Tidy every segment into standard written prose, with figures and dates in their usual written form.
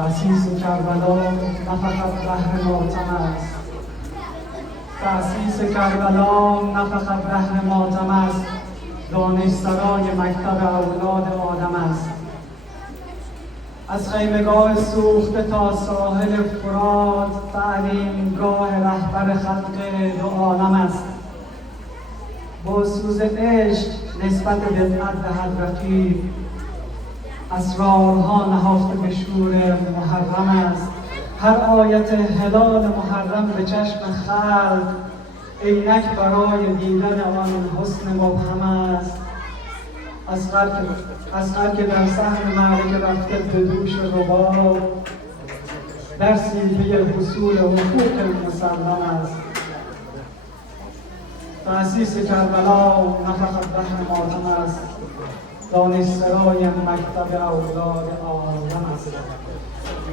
تأسیس کربلا نه فقط بهر ماتم است، تأسیس کربلا نه فقط بهر ماتم است، دانشسرای مکتب اولاد آدم است. از خیمه‌گاه سوخته تا ساحل فرات تعلیمگاه رهبر خلق دو عالم است. با سوز عشق نسبت بدعت دهد رقیب، اسرارها نهفته به شور محرم است. هر آیت هلال محرم به چشم خلق عینک برای دیدن آن حسن مبهم است. اصغر که در صحن معرکه رفته به دوش رباب، در سیلپی حصول حقوق مسلم است. تأسیس کربلا نه فقط بهر ماتم است، دانشسرای مکتب اولاد آدم است.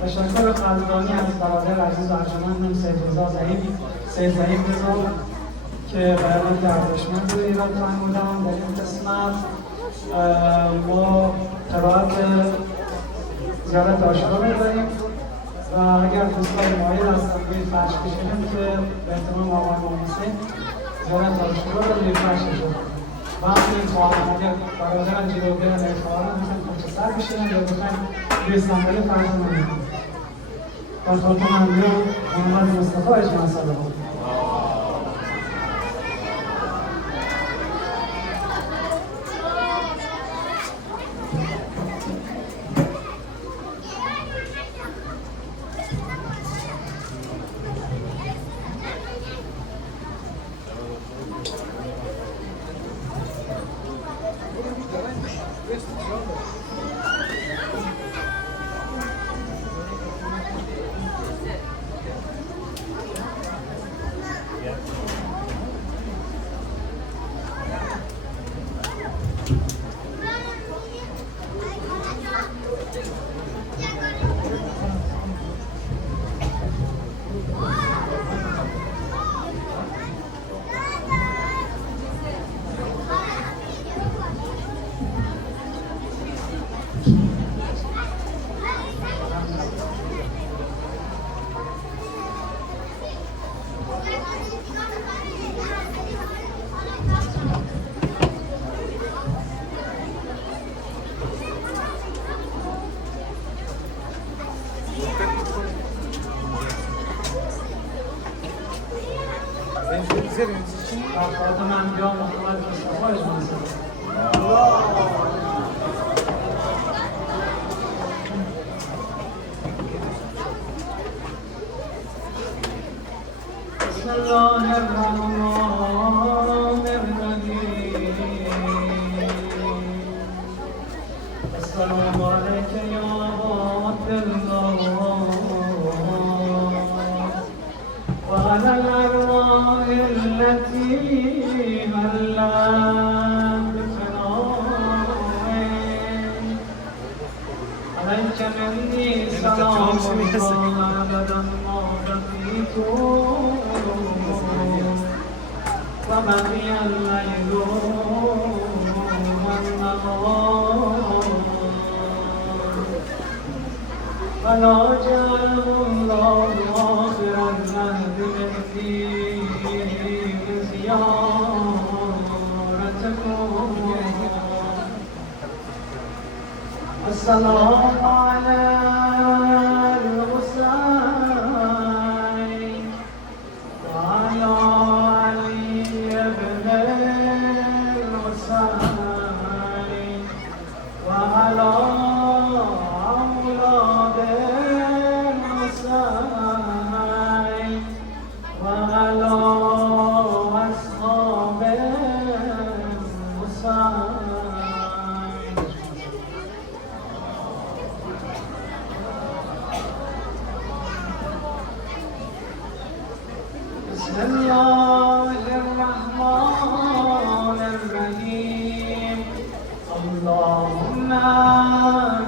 تشکر قدردانی از برادر عزیز و ارجمندم سید ضعیف رضا که بیانات ارزشمند رو ایراد فرمودن. در این قسمت ما قرائت زیارت آشقان رو داریم و اگر دوستان مایل هستن روی فرش بشینیم که به احتمال آقای مهندسی زیارت آشقان رو روی فرش بشینیم و همچنین خواهرم اگر برادرم جلو برن خواهرم میتونم پشت سر بشینم یا بخوایم روی صندلی فرش رو میکنیم. با صحتمندی محمد مصطفی ایشان سلام. خدمتگزار محمد مصطفی بسم الله الرحمن الرحیم. السلام علیک یا عبد الله و علی الارواح التي هلت بفنائك عليك مني سلام الله ابدا ما بقيت وبقي الليل والنهار فلا جعله الله آخر المهد مني زيارتكم. السلام على الحسين وعلى علي بن الحسين وعلى أولاد الحسين وعلى أصحاب الحسين. بسم الله الرحمن الرحيم. اللهم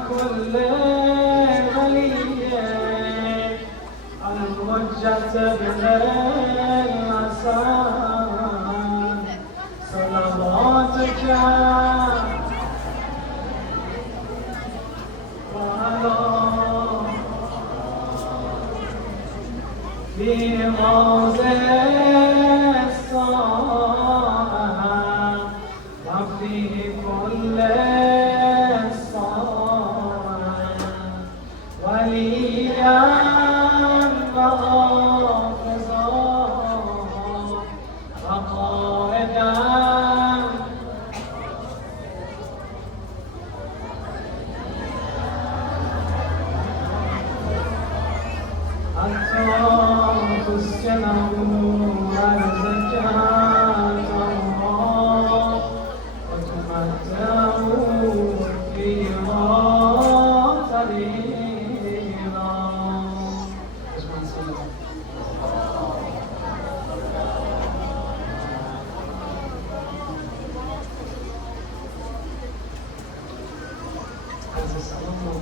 كل ولي الحجة بن الحسن صلواتك وعلى بی غازستان و فی کل سان ولیا و حافظا و قائدا حتی تسکنه ارضک تمام و تمتعه فیها طویلا. از سلام رو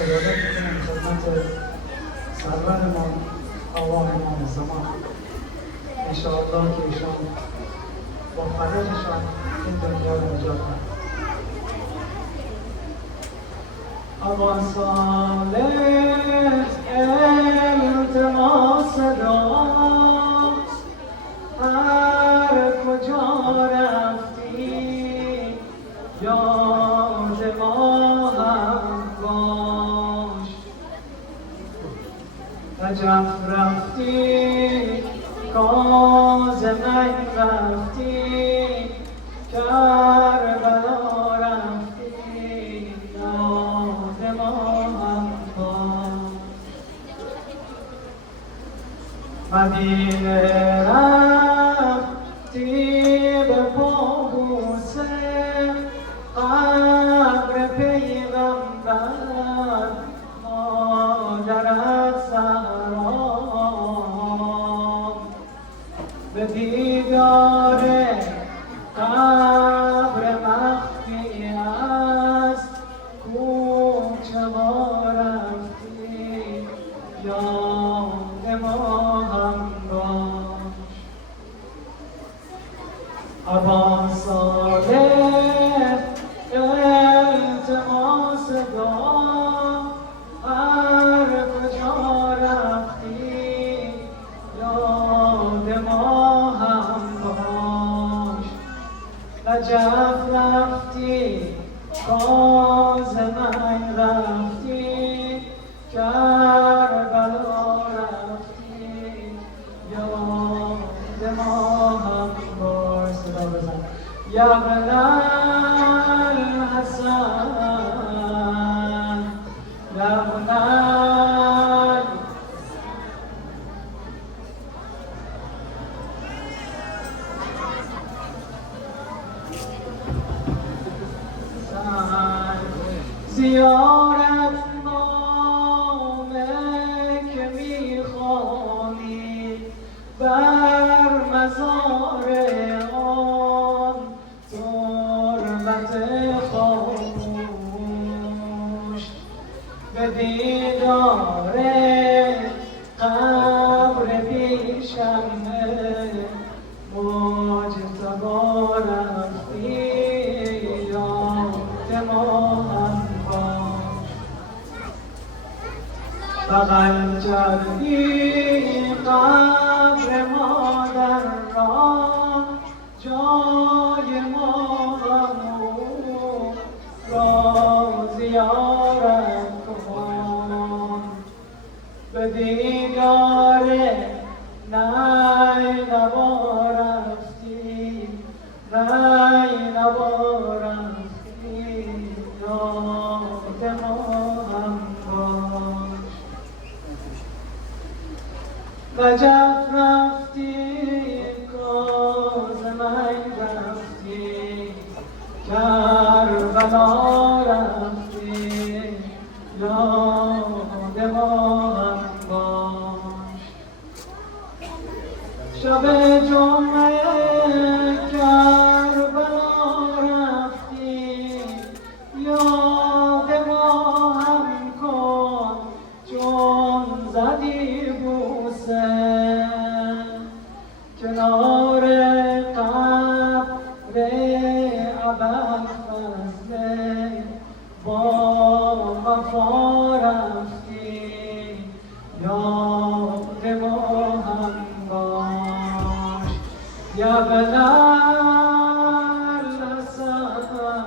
ارادت میکنم خدمت سروران آقا امام زمان. انشاءالله که ایشان با فریادشان این دنیا رو نجات دهند. آقا صالح التماس دار هر کجا رفتی یاد ما هم باش. نجف رفتی کاظمین رفتی کربلا رفتی یاد ما هم باش. مدینه رفتی به پابوسه قبر پیغمبر مادرت سروران به دیدار قبر مخفی است کوچه ها رفتی یاد ما هم باش. ابا صالح التماس دعا هر کجا رفتی یاد ما هم باش. نجف رفتی کاظمین رفتی کربلا رفتی یاد ما هم باش. صدا بزن یا ابن الحسن یا ابن زیارت نامه که میخوانی بر مزار آن تربت خاموش به دیدار قبر بیشمه مجتبی رفتی یاد ما هم باش. بغل کردی قبر مادر را جای ما را زیارت کن به دیدار نینوا رفتی نینوا رفتی یاد ما هم باش. نجف رفتی کاظمین رفتی کربلا رفتی یاد ما هم باش. شب جمعه کربلا رفتی یاد ما هم کن چون زدی بوسه کنار قبر ابوالفضل با وفا رفتی یاد یاد ما هم باش یا بلال حسن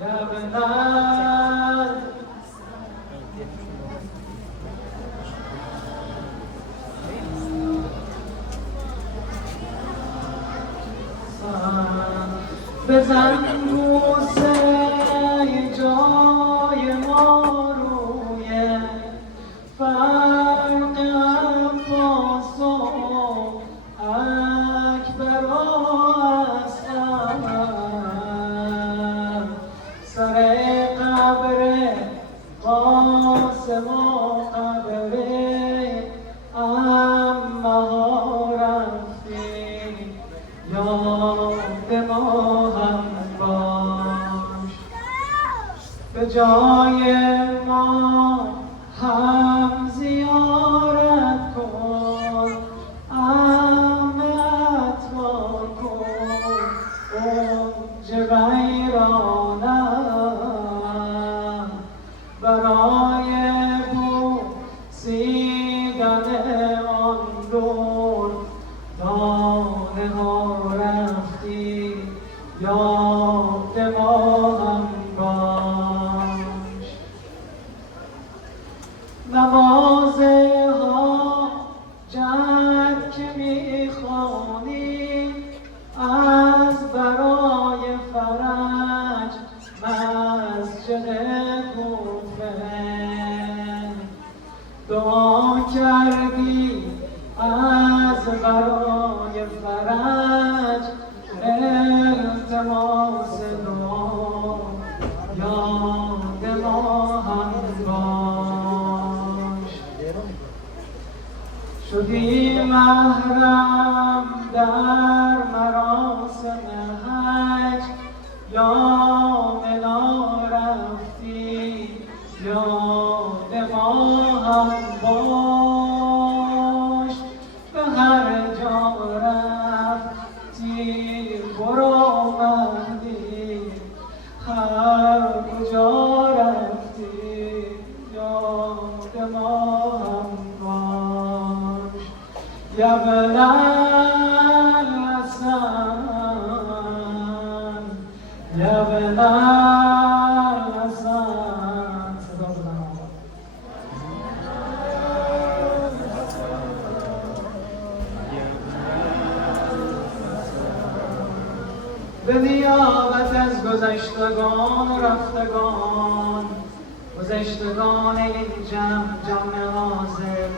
یا بلال بزن بوسه جای ما روی فرق عباس و اکبر و اصغر سر قبر قاسم و قبر عمه ها رفتی یاد ما هم باش به جای ما هم زیارت کن عمت ما کن اونج بیرانم برای بوسیدن آن دور دانه ها رفتی یاد ما هم باش نمازها جد که میخوانی از برای فرج مسجد کوفه دعا کردی از برای فرج التماس دعا یاد ما هم باش شدی محرم در مراسم حج یا منا رفتی یاد ما هم باش به هر جا رفتی برآمدی هر کجا رفتی یاد ما هم باش یا بلال حسن یا بلال حسن صدا بزن آقا به نیابت از گذشتگان و رفتگان گذشتگان این جمع حاضر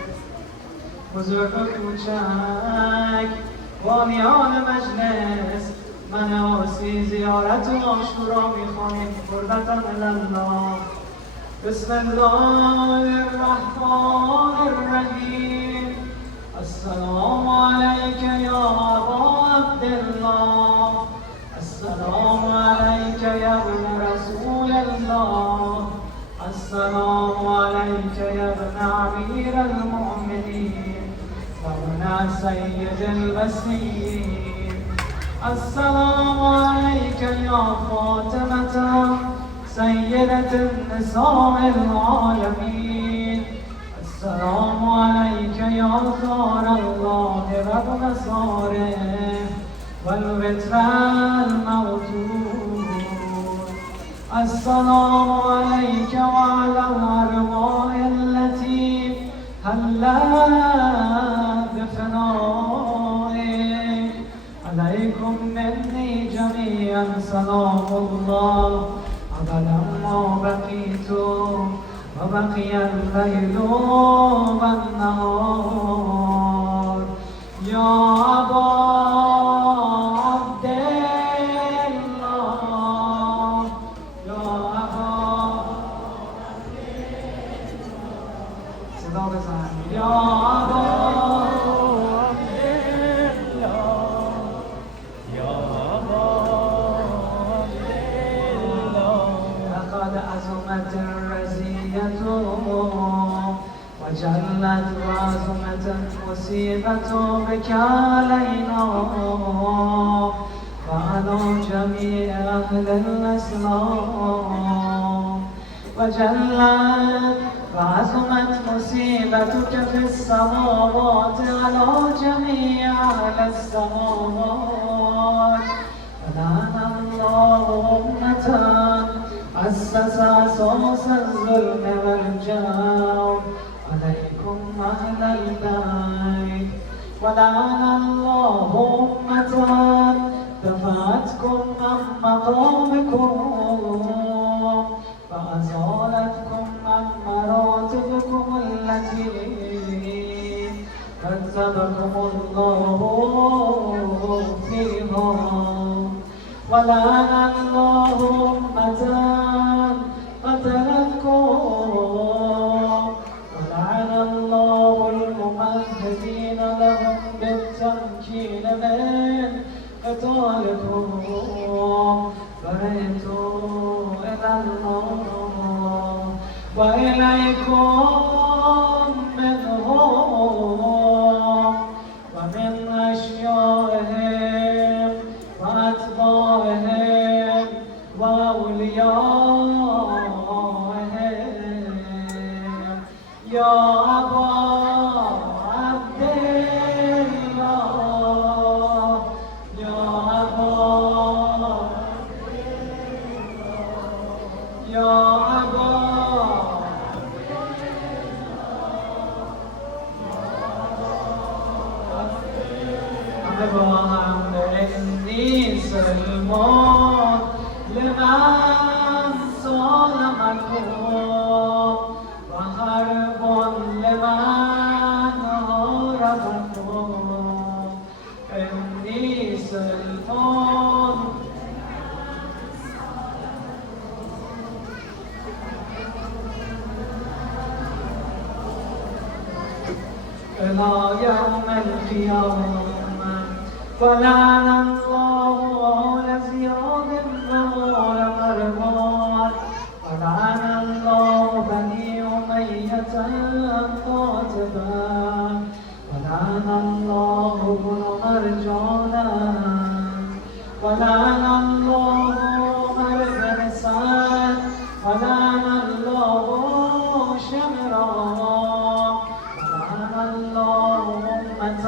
بزرگ و کوچک وامیان مجلس من عاصی زیارت و عاشورا میخوانیم قربة الله بسم الله الرحمن الرحیم السلام علیک یا ابا عبدالله السلام علیک یا ابن رسول الله السلام علیک یا ابن امیر المؤمنین و ابن سید الوصیین السلام علیک یا فاطمة سیدة النساء العالمین السلام علیک یا ثار الله و بصاره والوتر الموتور السلام عليك وعلى الأرواح التي هلت بفنائك عليكم مني جميعا سلام الله أبدا ما بقيت وبقي الليل والنهار يا أبا وجلت وعظمت المصيبة بك علينا وعلى جميع أهل الإسلام وجلت وعظمت مصيبتك في السماوات على جميع أهل السماوات ولعن الله أمة أسس أساس الظلم والجور عليكم أهل البيت ولعن الله أمة دفعتكم عن مقامكم وأزالتكم عن مراتبكم التي كذبكم الله فيها ولعن الله أمة قتلتكم ولعن الله الممهدين لهم بالتمكين من قتالكم فرئتوا إلى الله وإليكم منهم ومن أشيائهم وأتباعهم وأوليائهم يا أبا عبد الله يا أبا يا أبا إني سلمان لمن صالمكم وحرب لمن هاربكم إني سلمان إلى يوم القيامة ولعن الله لزياد النار مرمان ولعن الله بني أمية قاتبا ولعن الله بن مرجانا ولعن الله عمر بن سعد ولعن الله شمرا ولعن الله أمة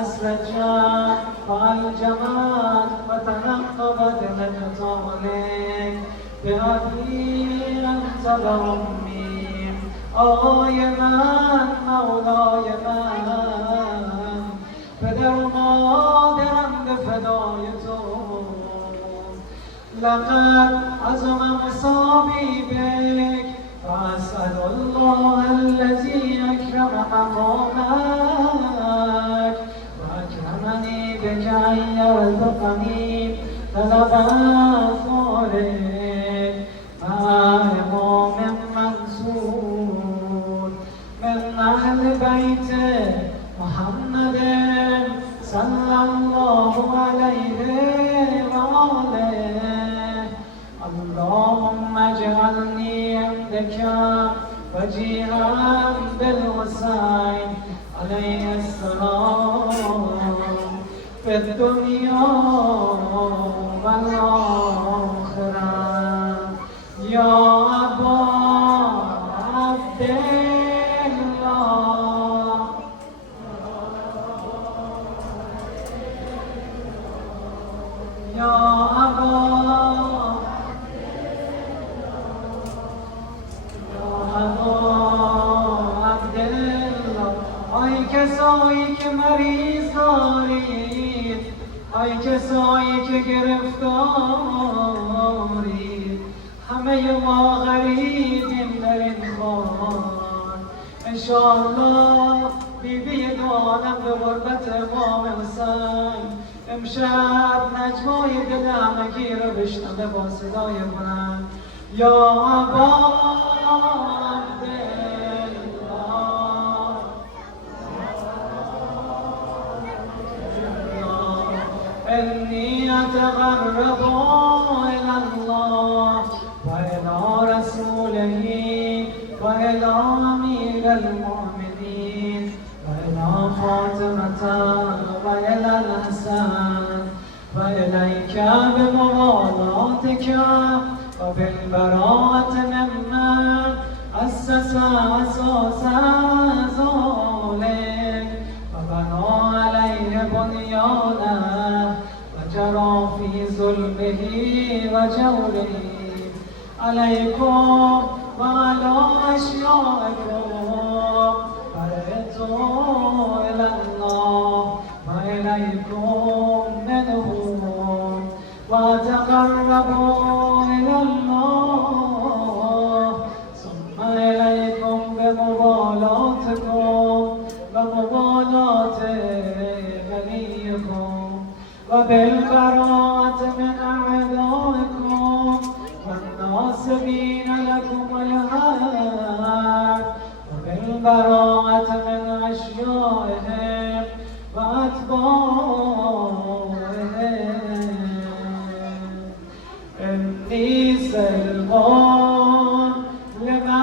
أسرجت فالجمال فتنقبت لقتالك بأبي أنت وأمي آقای من مولای من پدر و مادرم به فدای تو لقد عظم مصابي بك فأسأل الله الذي أكرم مقامك وأكرمني بك أن يرزقني طلب فارغ مع إمام منصور من أهل بيت محمد صلى الله عليه وآله اللهم اجعلني عندك وجيها بالحسين عليه السلام في الدنيا والآخرة يا أبا عبد الله يا أبا ای کسایی که مریض دارید ای کسایی که گرفتارید همه ما غریبیم در این خان انشاءالله بیبی دانم به غربت امام حسین امشب نجمای دل همگی رو بشنوه با صدای بلند یا ابا إني أتقرب إلى الله وإلى رسوله وإلى أمير المؤمنين وإلى فاطمة وإلى الحسن وإليك بموالاتك وبالبراءة ممن أسس أساس ذلك وبنى عليه بنيانه وجرى في ظلمه وجوره عليكم وعلى أشيائكم فرجعوا إلى الله وإليكم منهم وتقربوا إلى الله ثم إليكم بمبالاتكم ومبالاة غنيكم وبالبراءة من أعدائكم والناصبين لكم الهاد وبالبراءة من أشيائهم وأتباعهم إني سلمان لمن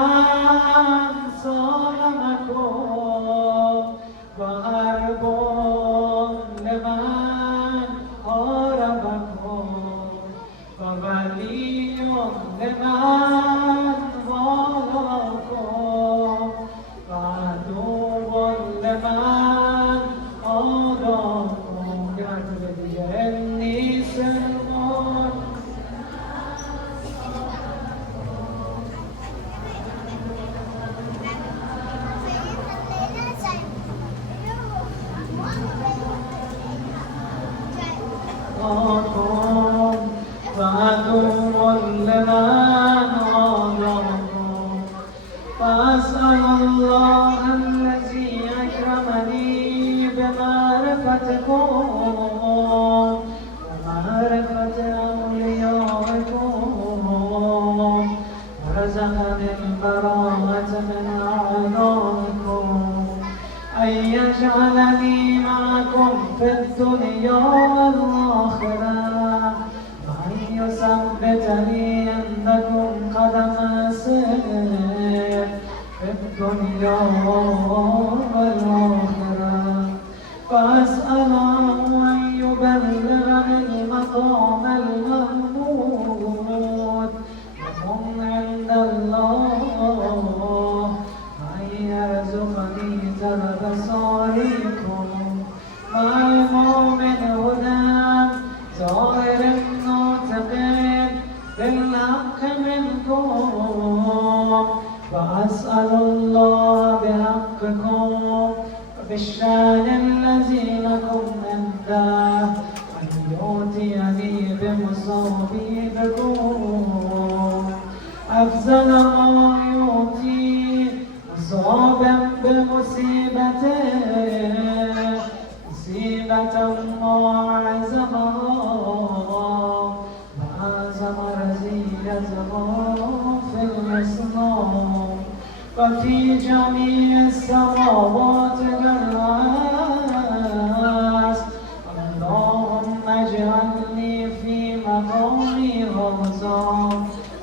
صالمكم وحرب لمن حاربكم وولي لمن والاكم وعدو لمن عاداكم. إني سلمان وعدو لمن عاداكم فأسأل الله الذي أكرمني بمعرفتكم ومعرفة أوليائكم ورزقني البراءة من أعدائكم أن يجعلني معكم في الدنيا والآخرة وأن يثبتني عندكم قدم صدق في الدنيا والآخرة فأسأله أن يبلغني المقام المحمود وهم عند الله وأن يرزقني طلب صالحكم مع المؤمن هدى ظاهر ناطق بالحق منكم وأسأل الله بحقكم وبالشان الذي لكم عنده أن يؤتيني بمصابيبكم أفضل ما يؤتي مصابا بمصيبته مصيبة ما أعظمها وأعظم رزيلتها في الإسلام وفي جميع السماوات والأرض. اللهم اجعلني في مقامي هذا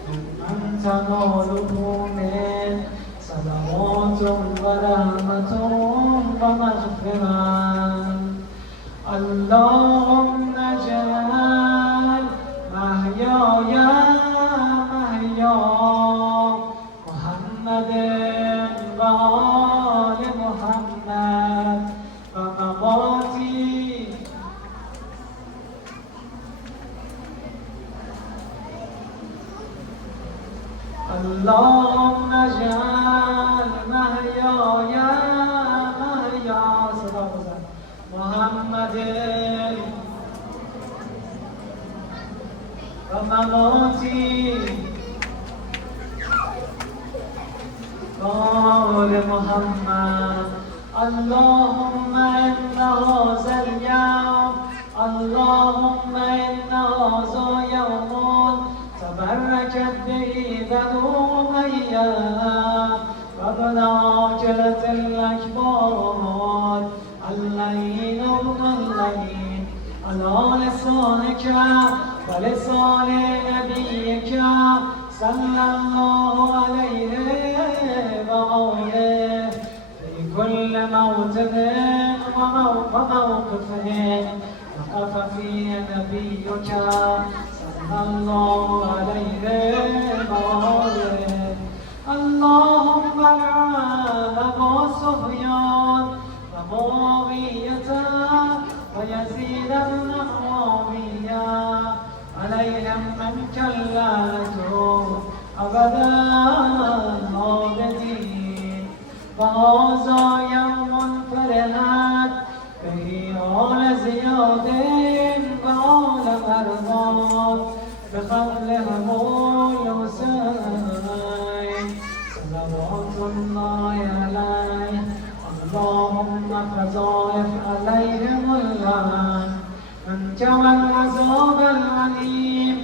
ممن تناله من صلوات ورحمة ومغفرة. اللهم اجعل محياي محيا محمد وآل محمد ومماتي اللهم اجعل محياي محيا محمد ومماتي آل محمد. اللهم إن هذا اليوم اللهم إن هذا يوم تبركت به بنو أمية وابن عاقلة الأكبار اللعين ابن اللعين على لسانك ولسان نبيك صلى الله عليه وآله في كل موطن وموقف وقف فيه نبيك صلى الله عليه وآله اللهم لعن أبا سفيان ومعاوية ويزيد بن معاوية عليهم منك اللعنة أبدا عابدين. وهذا يوم فرحت به آل زياد وآل مرضى بقتلهم الحسين صلوات الله عليه. اللهم فضائف عليهم اللعن منك والعذاب العليم.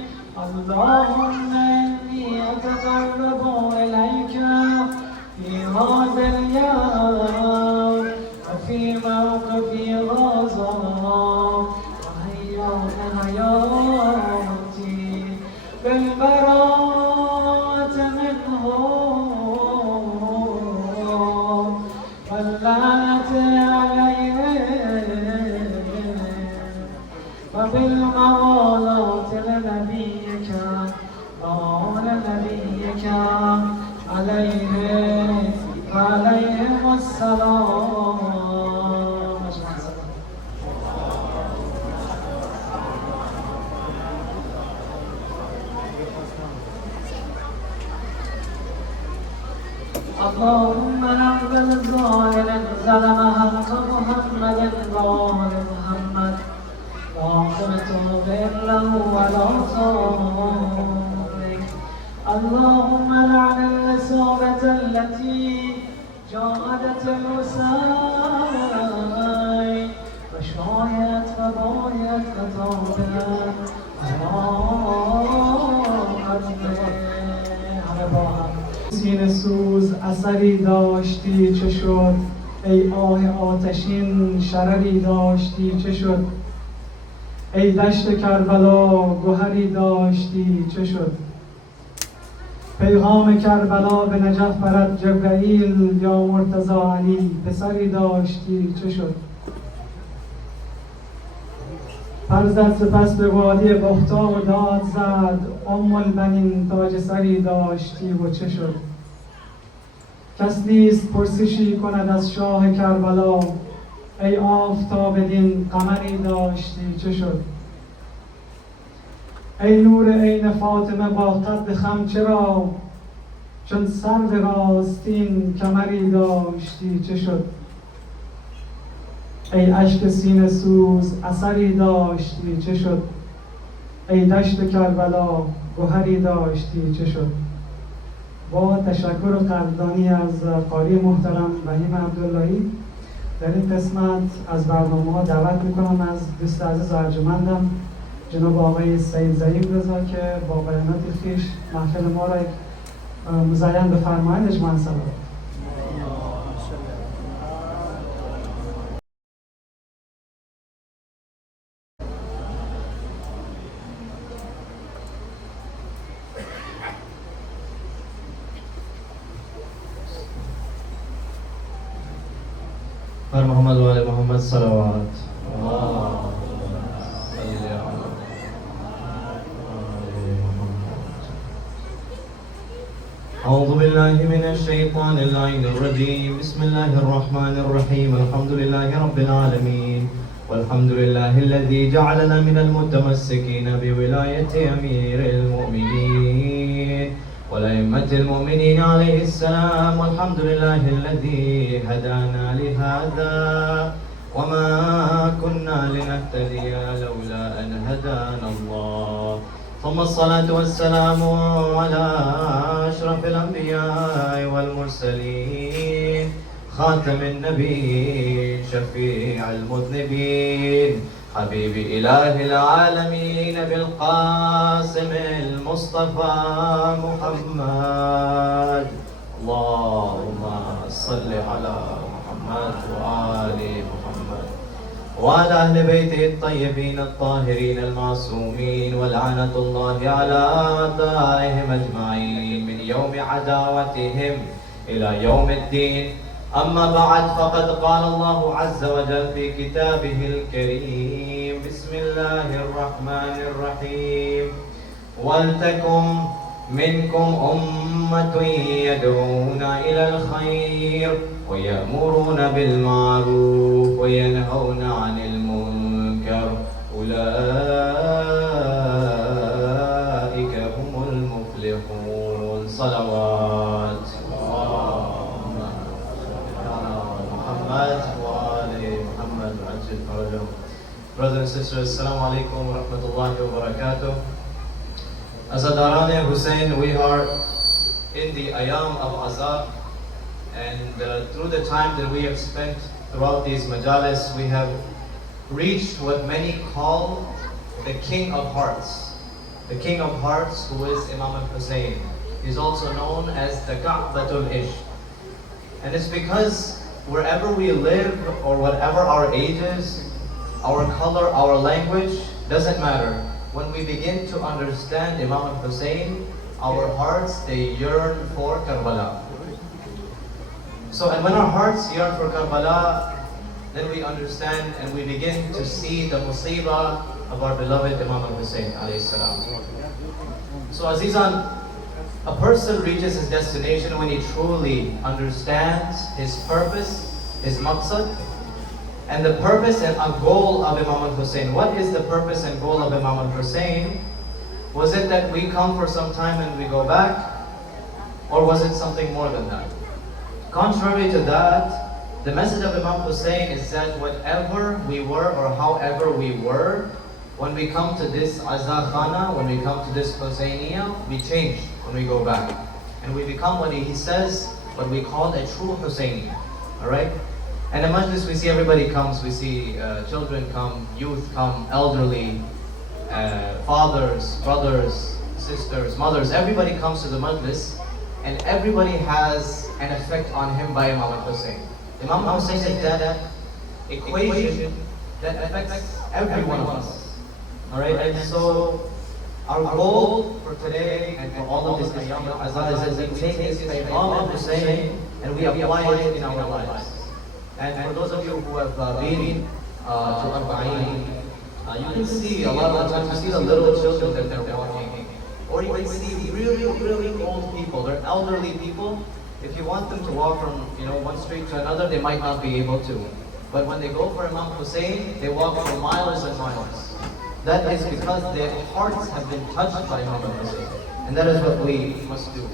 اللهم إني أتقرب إليك في هذا اليوم وفي موقفي هذا وحياة حياتي بالبراءة منهم واللعنة عليهم وبالموالاة لنبيك وآل نبيك عليهم وعليهم السلام. اللهم نقبل الظالم ظلم حق محمد وآل محمد وآخرته له ولا صادق. اللهم لعن الإصابة التي جاهدت الحسين وشايت وبايت وتابت سینه سوز اثری داشتی چه شد؟ ای آه آتشین شرری داشتی چه شد؟ ای دشت کربلا گوهری داشتی چه شد؟ پیغام کربلا به نجف برد جبرئیل یا مرتضی علی پسری داشتی چه شد؟ پرزد سپس به وادی بختا و داد زد ام البنین تاج سری داشتی و چه شد؟ کس نیست پرسشی کند از شاه کربلا ای آفتاب دین قمری داشتی چه شد؟ ای نور عین فاطمه با قد خم چرا چون سرو راستین کمری داشتی چه شد؟ ای اشک سینه سوز اثری داشتی چه شد؟ ای دشت کربلا گوهری داشتی چه شد؟ با تشکر قدردانی از قاری محترم بهیم عبداللهی در این قسمت از برنامه ها دعوت میکنم از دوست عزیز و ارجمندم جناب آقای سید زعیم رضا که با بیانات خویش محفل ما را مزین بفرمایند. اجماعاً سلام. بر محمد و آل محمد صلوات. أعوذ بالله من الشيطان اللعين الرجيم. بسم الله الرحمن الرحيم. الحمد لله رب العالمين والحمد لله الذي جعلنا من المتمسكين بولاية أمير المؤمنين والأئمة المؤمنين عليه السلام. والحمد لله الذي هدانا لهذا وما كنا لنهتدي لولا أن هدانا الله. ثم الصلاة والسلام على أشرف الأنبياء والمرسلين خاتم النبيين شفيع المذنبين حبيب إله العالمين بالقاسم المصطفى محمد. اللهم صل على محمد وآل محمد وعلى أهل بيته الطيبين الطاهرين المعصومين ولعنة الله على أعدائهم أجمعين من يوم عداوتهم إلى يوم الدين. أما بعد فقد قال الله عز وجل في كتابه الكريم. بسم الله الرحمن الرحيم. ولتكن منكم أمة يدعون إلى الخير ويأمرون بالمعروف وينهون عن المنكر أولئك هم المفلحون. صلوات اللهم على محمد وآل محمد وعجل فرجهم. Brothers and sisters, Assalamu alaikum wa rahmatullahi wa barakatuh. Azadaran Hussein, we are in the ayam of azab, and through the time that we have spent throughout these majalis, we have reached what many call the king of hearts. The king of hearts, who is Imam al-Hussein. He's also known as the Ka'batul Ishq. And it's because wherever we live, or whatever our ages, our color, our language, doesn't matter. When we begin to understand Imam al-Hussein, our hearts, they yearn for Karbala. So, and when our hearts yearn for Karbala, then we understand and we begin to see the musibah of our beloved Imam al-Hussein alayhi salam. So Azizan, a person reaches his destination when he truly understands his purpose, his maqsad, and the purpose and a goal of Imam al-Hussein. What is the purpose and goal of Imam al-Hussein? Was it that we come for some time and we go back? Or was it something more than that? Contrary to that, the message of Imam Hussein is that whatever we were or however we were, when we come to this Azza Khana, when we come to this Husseiniya, we change when we go back. And we become what he says, what we call a true Husseini. Alright? And in Majlis we see everybody comes, we see children come, youth come, elderly, fathers, brothers, sisters, mothers, everybody comes to the Majlis, and everybody has an effect on him by Imam al-Hussein. Imam Hussein is that equation that affects every one of us. Alright, and so our goal for today and for all of this ayam al-azad is that we take this Imam al-Hussein and we apply it in our lives. And for those of you who have been to اربعین, you can see a lot of the times, you see the little children that they're walking, or you can see really, really old people, they're elderly people. If you want them to walk from one street to another, they might not be able to. But when they go for Imam Hussein, they walk for miles and miles. That is because their hearts have been touched by Imam Hussein. And that is what we must do.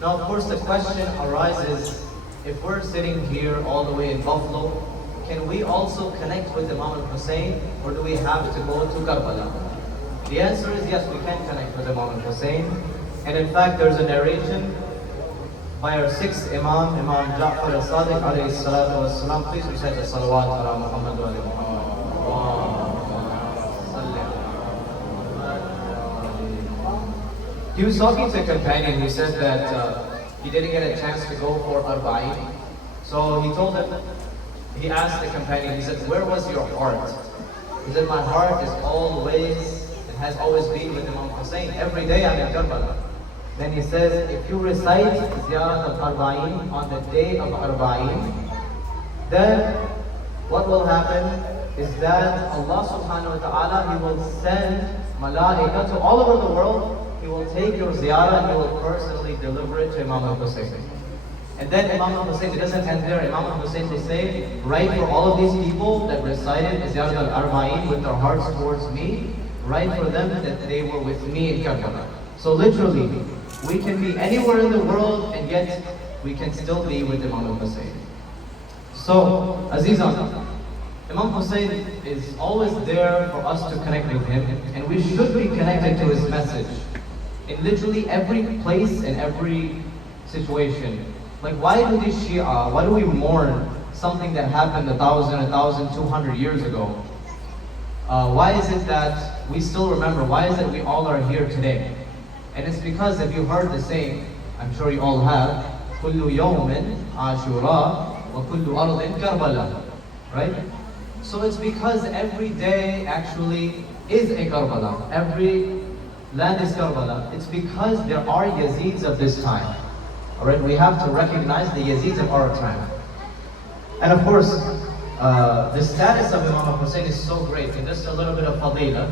Now, of course, the question arises, if we're sitting here all the way in Buffalo, can we also connect with Imam Hussein, or do we have to go to Karbala? The answer is yes, we can connect with Imam Hussein. And in fact, there's a narration by our sixth Imam, Imam Ja'far al-Sadiq alayhi salatu wasalam. Please recite the salawat ala Muhammad wa ala Muhammad. He was talking to a companion who said that he didn't get a chance to go for اربعین. So he told him, he asked the companion, he said, where was your heart? He said, my heart is always, it has always been with Imam Hussein. Every day I'm in Karbala. Then he says, if you recite Ziyarat al-اربعین on the day of اربعین, then what will happen is that Allah subhanahu wa ta'ala, He will send malaika to all over the world. He will take your ziyarah and He will personally deliver it to Imam al-Hussein. And then Imam al-Hussein, it doesn't end there. Imam al-Hussein will say, write for all of these people that recited Ziyarat al-اربعین with their hearts towards me, write for them that they were with me in Karbala. So literally, we can be anywhere in the world and yet we can still be with Imam al-Hussein. So, Azizan, Imam Hussein is always there for us to connect with him, and we should be connected to his message in literally every place and every situation. Like, why do these Shia, why do we mourn something that happened 1,200 years ago? Why is it that we still remember? Why is it we all are here today? And it's because, if you heard the saying, I'm sure you all have, كل يوم عاشوراء وكل أرض كربلاء, right? So it's because every day actually is a Karbala. Every land is Karbala. It's because there are Yazids of this time. Alright, we have to recognize the Yazids of our time. And of course, the status of Imam Hussein is so great. And just a little bit of fadila.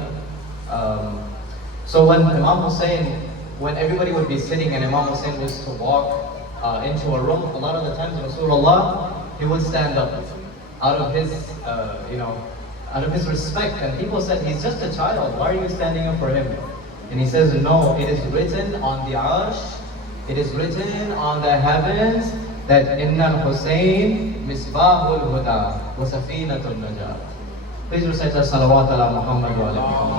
So when Imam Hussein when everybody would be sitting and Imam Hussein was to walk into a room, a lot of the times Rasulullah, he would stand up out of his, out of his respect. And people said, he's just a child, why are you standing up for him? And he says, no, it is written on the arsh, it is written on the heavens that Inna al-Hussein misbahul huda wa safinatul najat. Please recite the salawat ala Muhammad wa ala Muhammad.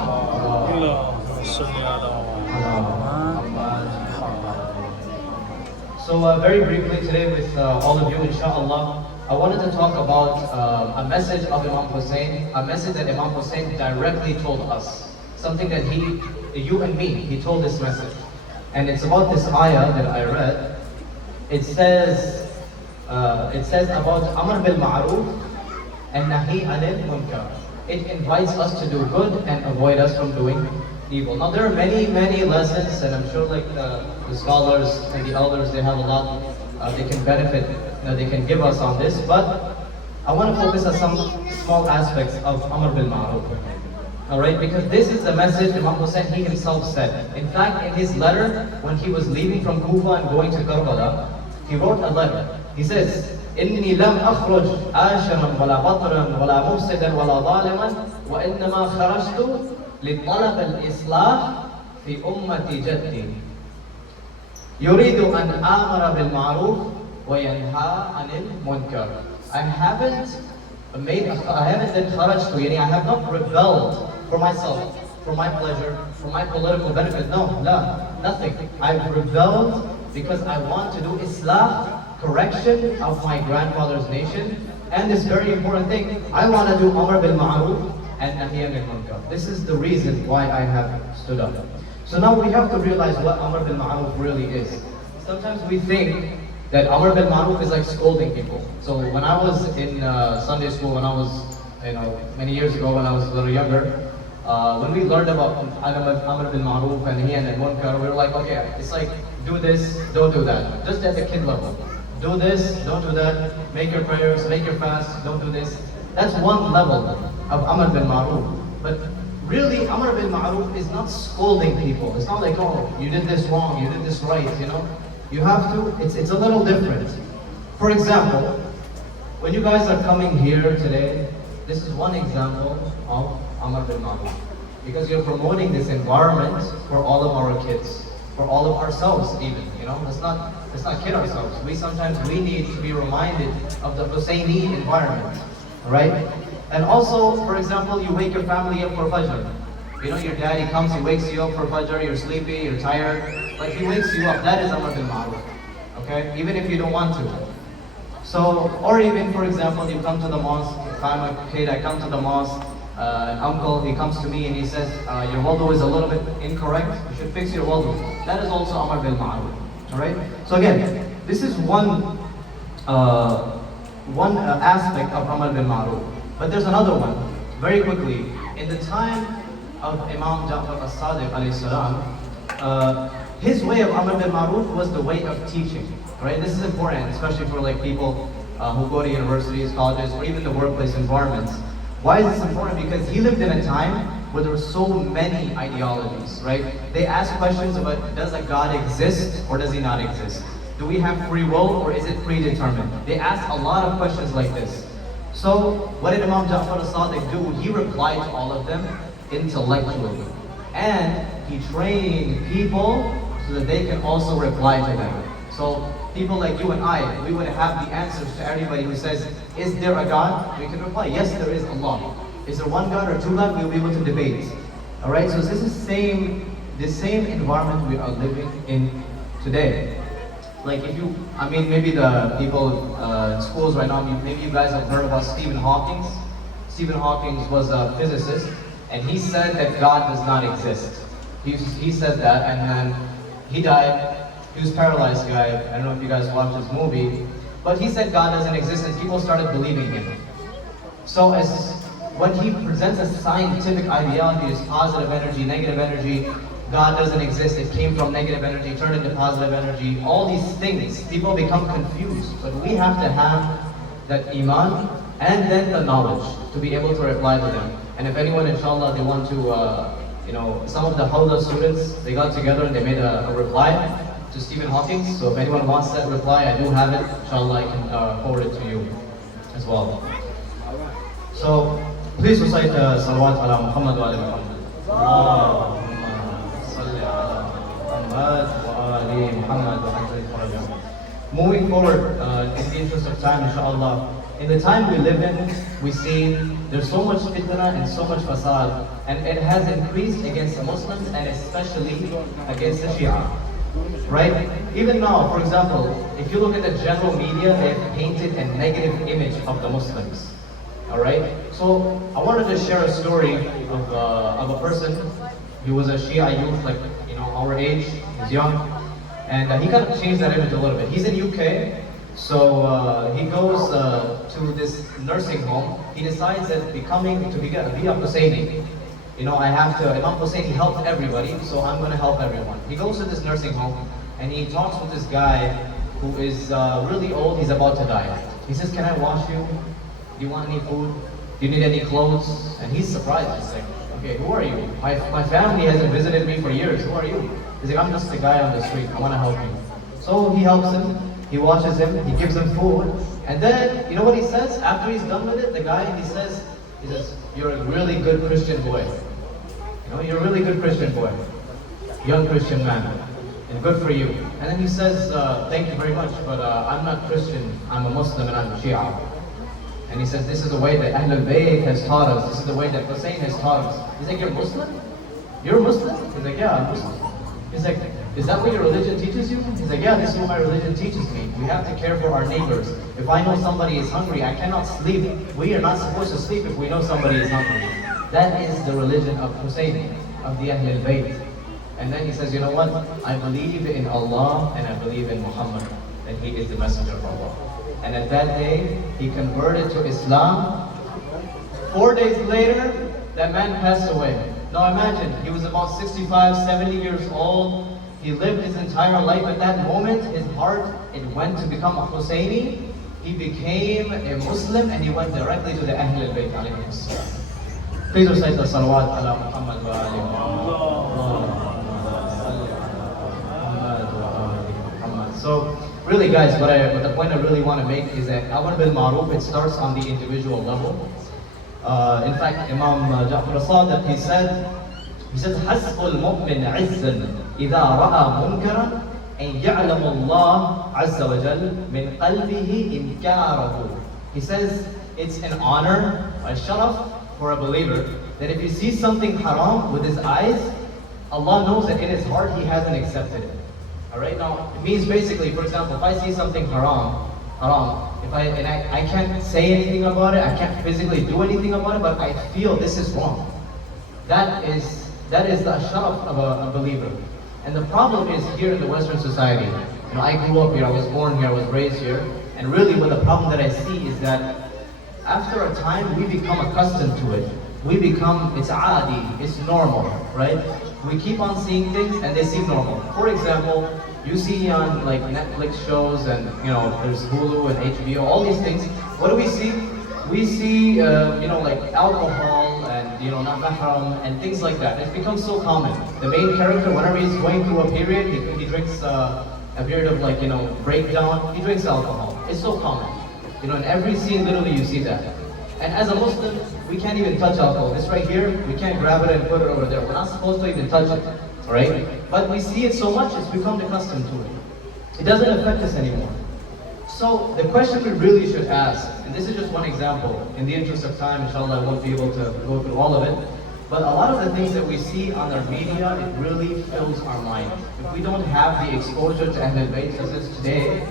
So very briefly today with all of you, inshallah, I wanted to talk about a message of Imam Hussein, a message that Imam Hussein directly told us. Something that you and me, he told this message. And it's about this ayah that I read. It says about Amr bil Ma'ruf and Nahi anil Munkar. It invites us to do good and avoid us from doing evil. Now there are many, many lessons, and I'm sure like the scholars and the elders, they have a lot they can benefit, they can give us on this. But I want to focus on some small aspects of Amr bil Ma'ruf. Alright, because this is the message Imam Hussein, he himself said. In fact, in his letter, when he was leaving from Kufa and going to Karbala, he wrote a letter. He says, إني لم أخرج آشرا ولا بطرا ولا مفسدا ولا ظالما وإنما خرجت لطلب الإصلاح في أمة جدي يريد أن آمر بالمعروف وينهى عن المنكر. I haven't then kharajtu, yani I have not rebelled for myself, for my pleasure, for my political benefit. No, nothing. I've rebelled because I want to do Islah, correction of my grandfather's nation, and this very important thing, I want to do Amr bil Ma'ruf and Nahi anil Munkar. This is the reason why I have stood up. So now we have to realize what Amr bil Ma'ruf really is. Sometimes we think that Amr bil Ma'ruf is like scolding people. So when I was in Sunday school, when I was, many years ago when I was a little younger, when we learned about Amr bil Ma'ruf and Nahi anil Munkar, we were like, okay, it's like, do this, don't do that. Just at the kid level. Do this, don't do that. Make your prayers, make your fast, don't do this. That's one level of Amr bil Ma'ruf. But really, Amr bil Ma'ruf is not scolding people. It's not like, oh, you did this wrong, you did this right, You have to, it's a little different. For example, when you guys are coming here today, this is one example of Amr bil Ma'ruf. Because you're promoting this environment for all of our kids, for all of ourselves even, Let's not kid ourselves. We need to be reminded of the Husseini environment, right? And also, for example, you wake your family up for Fajr. Your daddy comes, he wakes you up for Fajr, you're sleepy, you're tired. Like he wakes you up, that is Amr bil Ma'ruf, okay? Even if you don't want to. So, or even for example, you come to the mosque, if I'm a kid, I come to the mosque, an uncle, he comes to me and he says, your wudu is a little bit incorrect, you should fix your wudu. That is also Amr bil Ma'ruf, alright? So again, this is one aspect of Amr bil Ma'ruf. But there's another one, very quickly. In the time of Imam Ja'far as-Sadiq alayhi salam, his way of Amr bil Ma'ruf was the way of teaching, right? This is important, especially for like people who go to universities, colleges, or even the workplace environments. Why is this important? Because he lived in a time where there were so many ideologies, right? They ask questions about, does a God exist or does he not exist? Do we have free will or is it predetermined? They ask a lot of questions like this. So what did Imam Ja'far as-Sadiq do? He replied to all of them intellectually. And he trained people so that they can also reply to them. So people like you and I, we would have the answers to everybody who says, is there a God? We can reply, yes, there is Allah. Is there one God or two God? We'll be able to debate. Alright, so this is the same environment we are living in today. Like maybe the people in schools right now, maybe you guys have heard about Stephen Hawking. Stephen Hawking was a physicist, and he said that God does not exist. He said that, and then he died. He was a paralyzed guy. I don't know if you guys watched his movie, but he said God doesn't exist, and people started believing him. So when he presents a scientific ideology, is positive energy, negative energy, God doesn't exist, it came from negative energy, turned into positive energy, all these things, people become confused. But we have to have that iman and then the knowledge to be able to reply to them. And if anyone, inshallah, they want to you know, some of the Hawla students, they got together and they made a reply to Stephen Hawking. So if anyone wants that reply, I do have it. Inshallah, I can forward it to you as well. So please recite salawat ala Muhammad wa ala Muhammad. Allahumma salli ala Muhammad wa ali Muhammad wa ajil farajah. Moving forward, in the interest of time, inshallah, in the time we live in, we see there's so much fitna and so much fasad, and it has increased against the Muslims and especially against the Shia. Right? Even now, for example, if you look at the general media, they've painted a negative image of the Muslims. Alright? So I wanted to share a story of a person. He was a Shia youth, like, you know, our age, he's young. And he kind of changed that image a little bit. He's in UK, so he goes to this nursing home. He decides that be a Husseini. You know, Imam Husseini helped everybody, so I'm going to help everyone. He goes to this nursing home, and he talks with this guy who is really old. He's about to die. He says, "Can I wash you? Do you want any food? Do you need any clothes?" And he's surprised. He's like, "Okay, who are you? My family hasn't visited me for years. Who are you?" He's like, "I'm just a guy on the street. I want to help you." So he helps him. He washes him. He gives him food. And then, you know what he says? After he's done with it, the guy, he says, "You're a really good Christian boy. You know, you're a really good Christian boy. Young Christian man. And good for you." And then he says, "Thank you very much, but I'm not Christian. I'm a Muslim and I'm a Shia." And he says, "This is the way that Ahlul Bayt has taught us. This is the way that Hussein has taught us." He's like, "You're Muslim? You're a Muslim?" He's like, "Yeah, I'm Muslim." He's like, "Is that what your religion teaches you?" He's like, "Yeah, this is what my religion teaches me. We have to care for our neighbors. If I know somebody is hungry, I cannot sleep. We are not supposed to sleep if we know somebody is hungry." That is the religion of Hussein, of the Ahlul Bayt. And then he says, "You know what? I believe in Allah and I believe in Muhammad, that he is the messenger of Allah." And at that day, he converted to Islam. 4 days later, that man passed away. Now imagine, he was about 65, 70 years old. He lived his entire life. At that moment, his heart, it went to become a Husseini. He became a Muslim and he went directly to the Ahlul Bayt alayhi salam. Please recite the salawat ala Muhammad wa ali Muhammad. So, really guys, the point I really want to make is that Amr bil Ma'ruf, it starts on the individual level. In fact, Imam Ja'far al-Sadiq, he said, حَسْبُ الْمُؤْمِنِ عِزًّا إِذَا رَأَى مُنْكَرًا أَنْ يَعْلَمُ اللَّهَ عَزَّ وَجَلَّ مِنْ قَلْبِهِ إِنْكَارَهُ. He says, it's an honor, a sharaf for a believer, that if he sees something haram with his eyes, Allah knows that in his heart he hasn't accepted it. Alright, now it means basically, for example, if I see something haram, if I can't say anything about it, I can't physically do anything about it, but I feel this is wrong. That is the sharaf of a believer. And the problem is here in the Western society. You know, I grew up here, I was born here, I was raised here, and really what the problem that I see is that after a time we become accustomed to it. It's adi, it's normal, right? We keep on seeing things and they seem normal. For example, you see on like Netflix shows and you know there's Hulu and HBO, all these things. What do we see? We see you know like alcohol and you know not mahram and things like that. It's become so common. The main character, whenever he's going through a period, he drinks a period of like you know breakdown. He drinks alcohol. It's so common. You know in every scene literally you see that. And as a Muslim, we can't even touch alcohol. It's right here. We can't grab it and put it over there. We're not supposed to even touch it, right? But we see it so much, it's become accustomed to it. It doesn't affect us anymore. So the question we really should ask, and this is just one example, in the interest of time, inshallah, I won't be able to go through all of it, but a lot of the things that we see on our media, it really fills our mind. If we don't have the exposure to Ahlul Bayt as is today,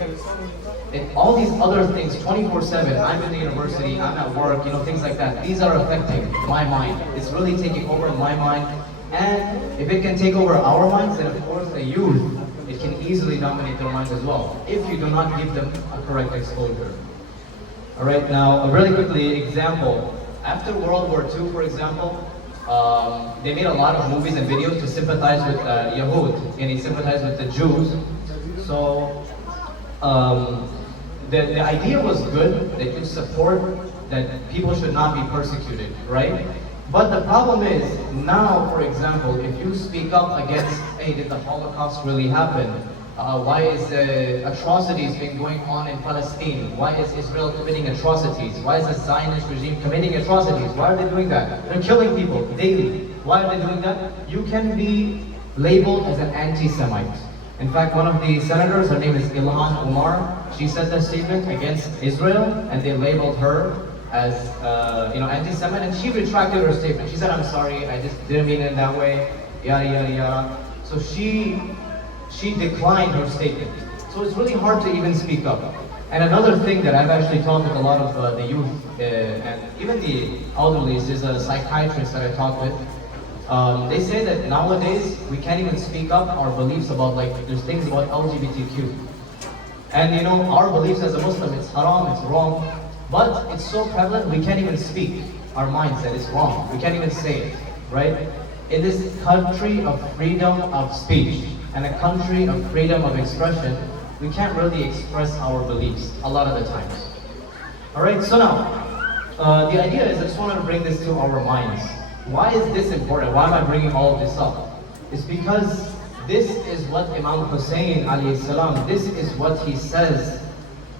and all these other things, 24/7, I'm in the university, I'm at work, you know, things like that. These are affecting my mind. It's really taking over my mind. And if it can take over our minds, then of course the youth, it can easily dominate their minds as well, if you do not give them a correct exposure. All right, now, really quickly, example. After World War II, for example, they made a lot of movies and videos to sympathize with Yahud, and he sympathized with the Jews. So, the idea was good, that you support that people should not be persecuted, right? But the problem is, now, for example, if you speak up against, hey, did the Holocaust really happen? Why is atrocities been going on in Palestine? Why is Israel committing atrocities? Why is the Zionist regime committing atrocities? Why are they doing that? They're killing people daily. Why are they doing that? You can be labeled as an anti-Semite. In fact, one of the senators, her name is Ilhan Omar, she said that statement against Israel, and they labeled her as anti-Semite, and she retracted her statement. She said, I'm sorry, I just didn't mean it that way, yada yada yada. So she declined her statement. So it's really hard to even speak up. And another thing that I've actually talked with a lot of the youth and even the elderly is a psychiatrist that I talked with. They say that nowadays we can't even speak up our beliefs about, like, there's things about LGBTQ. And our beliefs as a Muslim, it's haram, it's wrong. But it's so prevalent, we can't even speak our minds that it's wrong. We can't even say it, right? In this country of freedom of speech and a country of freedom of expression, we can't really express our beliefs a lot of the times. All right, so now, the idea is I just wanted to bring this to our minds. Why is this important? Why am I bringing all of this up? It's because this is what Imam Hussein alayhi salam, this is what he says,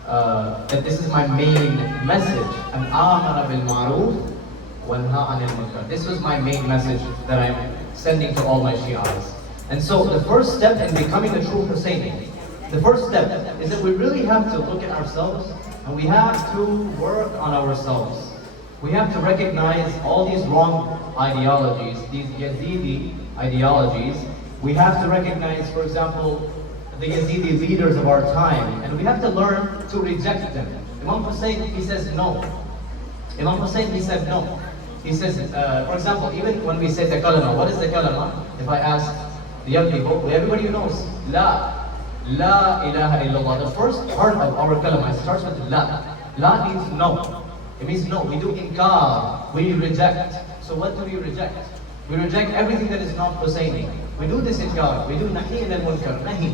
that this is my main message. An amara bil ma'ruf wa naha anil munkar. This was my main message that I'm sending to all my Shi'as. And so the first step in becoming a true Husseini, the first step is that we really have to look at ourselves and we have to work on ourselves. We have to recognize all these wrong ideologies, these Yazidi ideologies. We have to recognize, for example, the Yazidi leaders of our time, and we have to learn to reject them. Imam Hussein, he says no. Imam Hussein, he said no. He says, for example, even when we say the kalama, what is the kalama? If I ask the young people, everybody knows, La ilaha illallah. The first part of our kalama starts with La. La means no. It means no. We do inkar. We reject. So what do we reject? We reject everything that is not Husseini. We do this inkar. We do nahi and munkar. Nahi.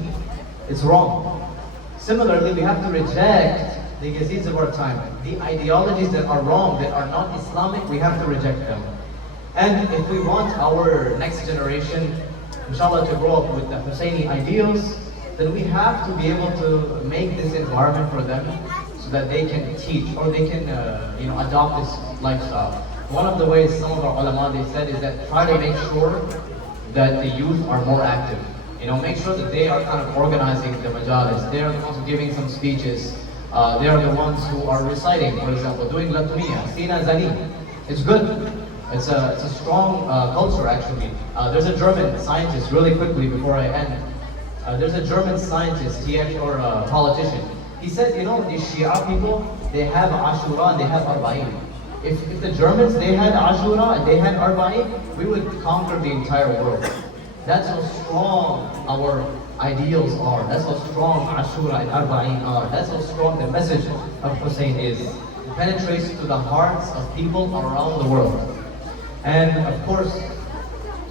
It's wrong. Similarly, we have to reject the Yazids of our time. The ideologies that are wrong, that are not Islamic, we have to reject them. And if we want our next generation, inshallah, to grow up with the Husseini ideals, then we have to be able to make this environment for them so that they can teach or they can adopt this lifestyle. One of the ways some of our ulama, they said, is that try to make sure that the youth are more active. Make sure that they are kind of organizing the majalis. They are the ones giving some speeches. They are the ones who are reciting, for example, doing Latuniya, Sina Zani. It's good. It's a strong culture, actually. There's a German scientist, really quickly before I end. There's a German scientist, or a politician. He said, these Shia people, they have Ashura and they have اربعین. If the Germans, they had Ashura and they had اربعین, we would conquer the entire world. That's how strong our ideals are. That's how strong Ashura and اربعین are. That's how strong the message of Hussein is. It penetrates to the hearts of people around the world. And of course,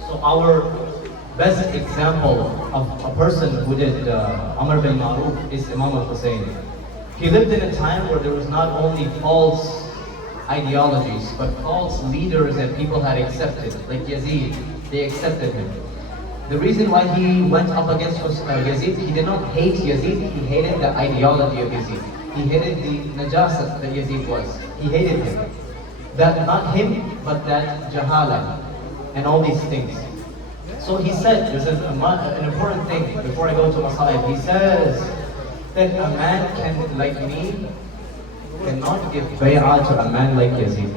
so our best example of a person who did Amr bil Ma'ruf is Imam Hussein. He lived in a time where there was not only false ideologies, but false leaders that people had accepted, like Yazid. They accepted him. The reason why he went up against Yazid, he did not hate Yazid, he hated the ideology of Yazid. He hated the najasat that Yazid was. He hated him. That not him, but that jahala and all these things. So he said, there's an important thing before I go to Masahib. He says that a man like me cannot give bay'ah to a man like Yazid.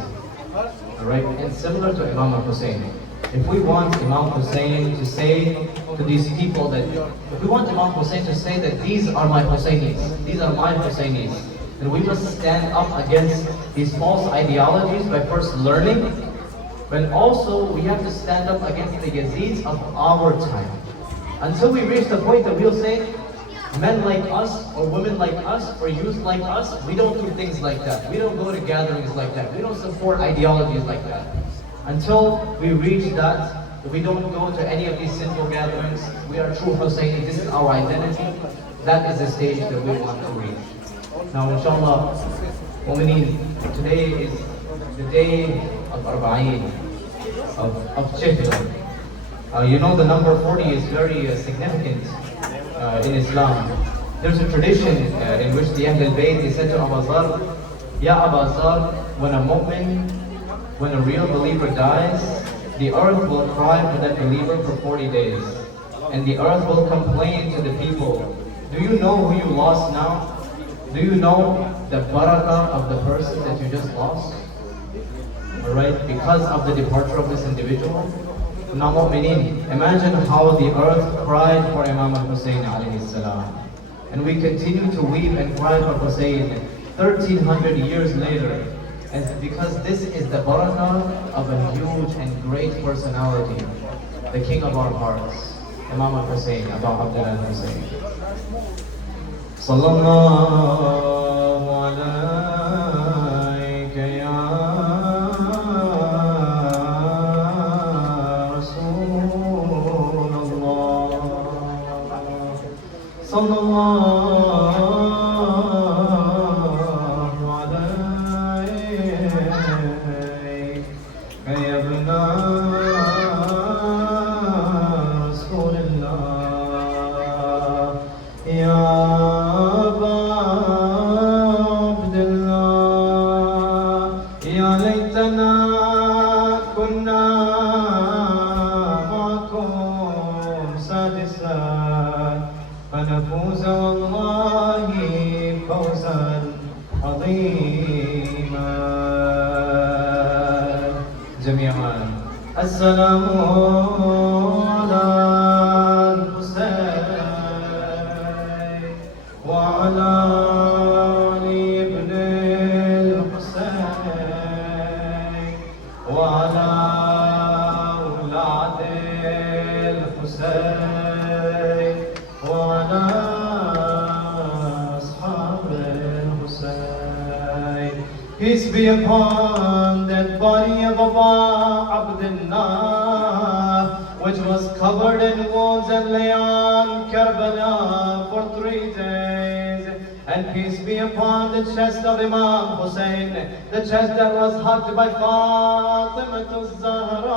Alright? And similar to Imam Hussein. If we want Imam Hussein to say to these people that, if we want Imam Hussein to say that these are my Husseinis, these are my Husseinis, then we must stand up against these false ideologies by first learning, but also we have to stand up against the Yazids of our time. Until we reach the point that we'll say, men like us, or women like us, or youth like us, we don't do things like that. We don't go to gatherings like that. We don't support ideologies like that. Until we reach that, we don't go to any of these sinful gatherings, we are true Husseini, this is our identity, that is the stage that we want to reach. Now inshallah, mu'mineen, today is the day of اربعین. of children. You know the number 40 is very significant in Islam. There's a tradition in which the Ahlul Bayt, they said to Abu Zar, Ya Abu Zar, when a mu'min, when a real believer dies, the earth will cry for that believer for 40 days. And the earth will complain to the people, do you know who you lost now? Do you know the barakah of the person that you just lost? Alright, because of the departure of this individual. Now mu'mineen, imagine how the earth cried for Imam al-Hussein alayhi salam. And we continue to weep and cry for Hussein 1300 years later. And because this is the barakah of a huge and great personality, the king of our hearts, Imam al-Hussein, Abu Abdullah al-Hussein. Sallallahu alayka ya Rasulullah. Sallallahu السلام على الحسين وعلى علي بن الحسين وعلى أولاد الحسين وعلى أصحاب الحسين. Peace be upon that body of which was covered in wounds and lay on Karbala for 3 days. And peace be upon the chest of Imam Hussein, the chest that was hugged by Fatima Zahra,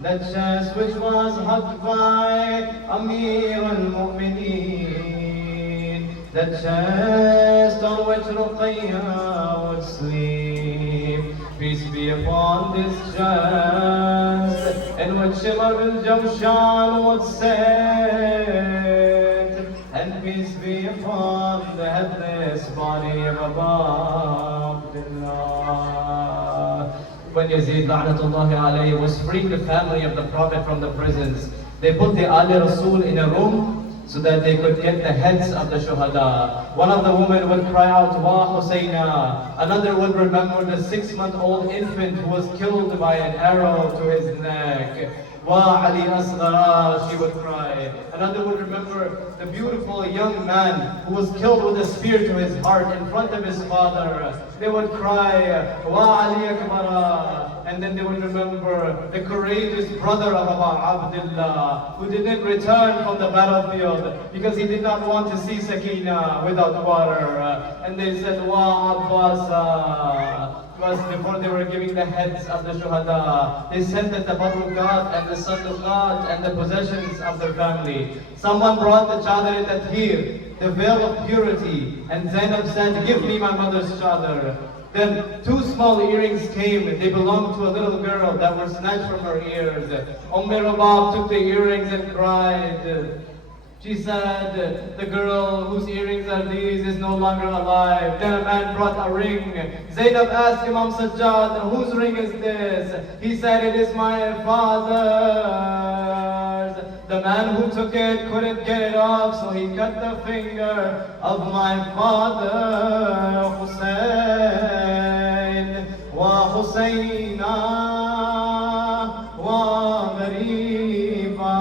the chest which was hugged by Amir al-Mu'mineen, the chest on which Ruqayya would sleep. Peace be upon this chest in which Shimar bin Jamshan would sit, and peace be upon the headless body of Abu Abdullah. When Yazid La'natullahi alayhi was freeing the family of the Prophet from the prisons, they put the Ali Rasul in a room so that they could get the heads of the shuhada. One of the women would cry out, Wa Husayna. Another would remember the 6-month-old infant who was killed by an arrow to his neck. Wa Ali Asghara, she would cry. Another would remember the beautiful young man who was killed with a spear to his heart in front of his father. They would cry, Wa Ali Akbara. And then they would remember the courageous brother of Abu Abdullah who didn't return from the battlefield because he did not want to see Sakina without water. And they said, Wa Abbas. Was before they were giving the heads of the shuhada, they said that the Barukat and the Saduqat and the possessions of their family. Someone brought the chadar tathir, the veil of purity, and Zainab said, give me my mother's chadar. Then 2 small earrings came, they belonged to a little girl that were snatched from her ears. Rabab took the earrings and cried. She said, the girl whose earrings are these is no longer alive. Then a man brought a ring. Zainab asked Imam Sajjad, whose ring is this? He said, it is my father's. The man who took it couldn't get it off, so he cut the finger of my father, Hussein. Wa Husayna wa Ghariba.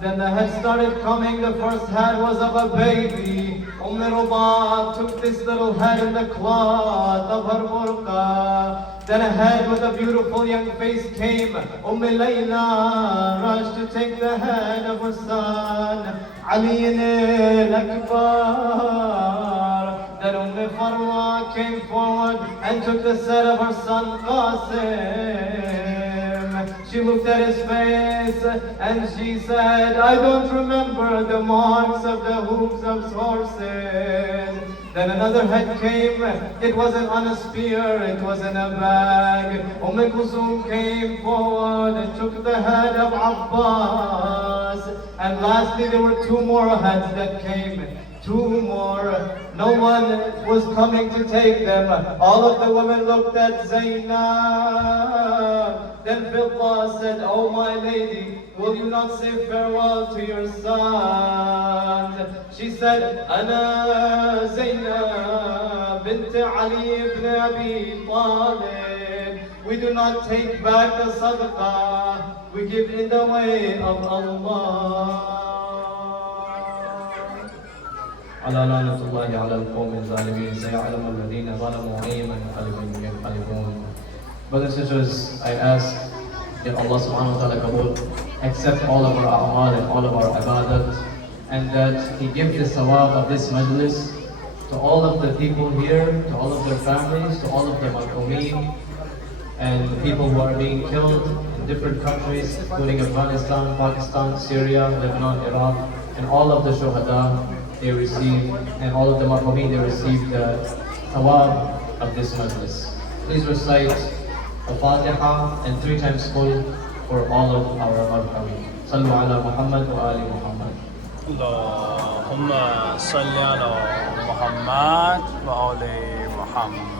Then the head started coming. The first head was of a baby. Rabab took this little head in the cloth of her burqa. Then a head with a beautiful young face came. Layla rushed to take the head of her son, Ali al-Akbar. Then Farwa came forward and took the set of her son Qasim. She looked at his face and she said, I don't remember the marks of the hooves of horses. Then another head came, it wasn't on a spear, it was in a bag. Kulthum came forward and took the head of Abbas. And lastly there were two more heads that came. Two more. No one was coming to take them. All of the women looked at Zainab. Then Billah said, Oh my lady, will you not say farewell to your son? She said, Ana Zainab bint Ali ibn Abi Talib. We do not take back the sadaqah. We give in the way of Allah. على لعنة الله على القوم الظالمين سيعلم الذين ظلموا أي منقلب ينقلبون. Brothers and sisters, I ask that Allah subhanahu wa ta'ala kabul accept all of our a'mal and all of our ibadat, and that He give the sawab of this majlis to all of the people here, to all of their families, to all of the marhumeen, and the people who are being killed in different countries, including Afghanistan, Pakistan, Syria, Lebanon, Iraq, and all of the shuhada. They receive, and all of the marhumeen, they receive the thawab of this majlis. Please recite the Fatiha and 3 times full for all of our marhumeen. Sallu ala Muhammad wa ali Muhammad. Allahumma salli ala Muhammad wa ali Muhammad.